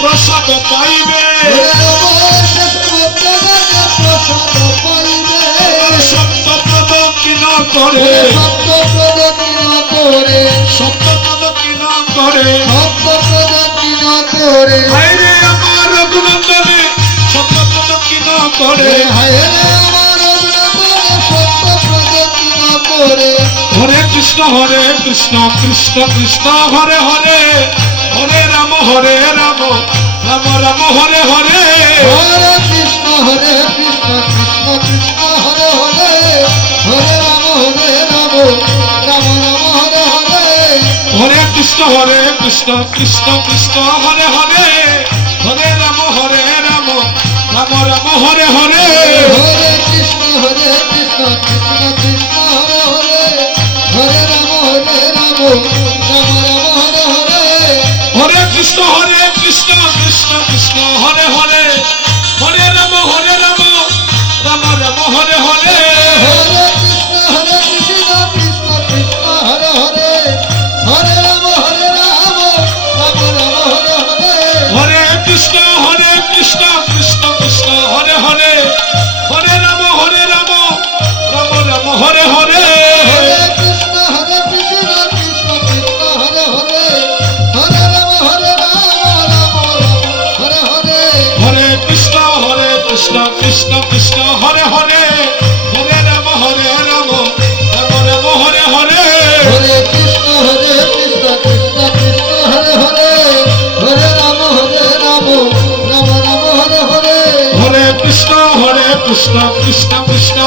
প্রসাদ পাইবে সত্যপদ কি না করে সত্যপদ কি না করে হায়রে আমার রঘুনন্দনে সত্যপদ কি না করে হরে কৃষ্ণ কৃষ্ণ কৃষ্ণ হরে হরে হরে রাম রাম রাম হরে হরে হরে কৃষ্ণ কৃষ্ণ কৃষ্ণ হরে হরে হরে রাম রাম রাম হরে হরে হরে কৃষ্ণ কৃষ্ণ কৃষ্ণ হরে হরে হরে রাম রাম রাম হরে হরে হরে কৃষ্ণ কৃষ্ণ কৃষ্ণ হরে হরে হরে রাম রাম রাম হরে হরে হরে কৃষ্ণ কৃষ্ণ কৃষ্ণ হরে হরে হরে রাম রাম রাম হরে হরে হরে কৃষ্ণ কৃষ্ণ কৃষ্ণ হরে হরে হরে রাম রাম রাম হরে হরে হরে কৃষ্ণ কৃষ্ণ কৃষ্ণ হরে হরে হরে রাম রাম রাম হরে হরে হরে কৃষ্ণ কৃষ্ণ কৃষ্ণ হরে হরে হরে রাম রাম হরে হরে হরে কৃষ্ণ কৃষ্ণ কৃষ্ণ হরে হরে হরে রাম রাম রাম হরে হরে হরে কৃষ্ণ কৃষ্ণ কৃষ্ণ হরে হরে হরে রাম রাম রাম হরে হরে হরে কৃষ্ণ কৃষ্ণ কৃষ্ণ